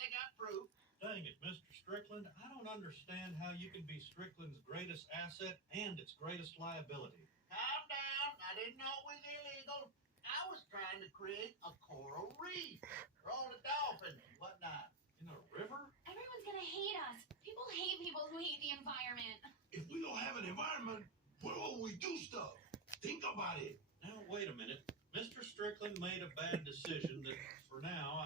they got proof. Dang it, Mr. Strickland. I don't understand how you can be Strickland's greatest asset and its greatest liability. Calm down. I didn't know it was illegal. I was trying to create a coral reef for all the dolphins and whatnot. In a river? Everyone's gonna hate us. People hate people who hate the environment. If we don't have an environment, why won't we do stuff? Think about it. Now, wait a minute. Mr. Strickland made a bad decision that, for now,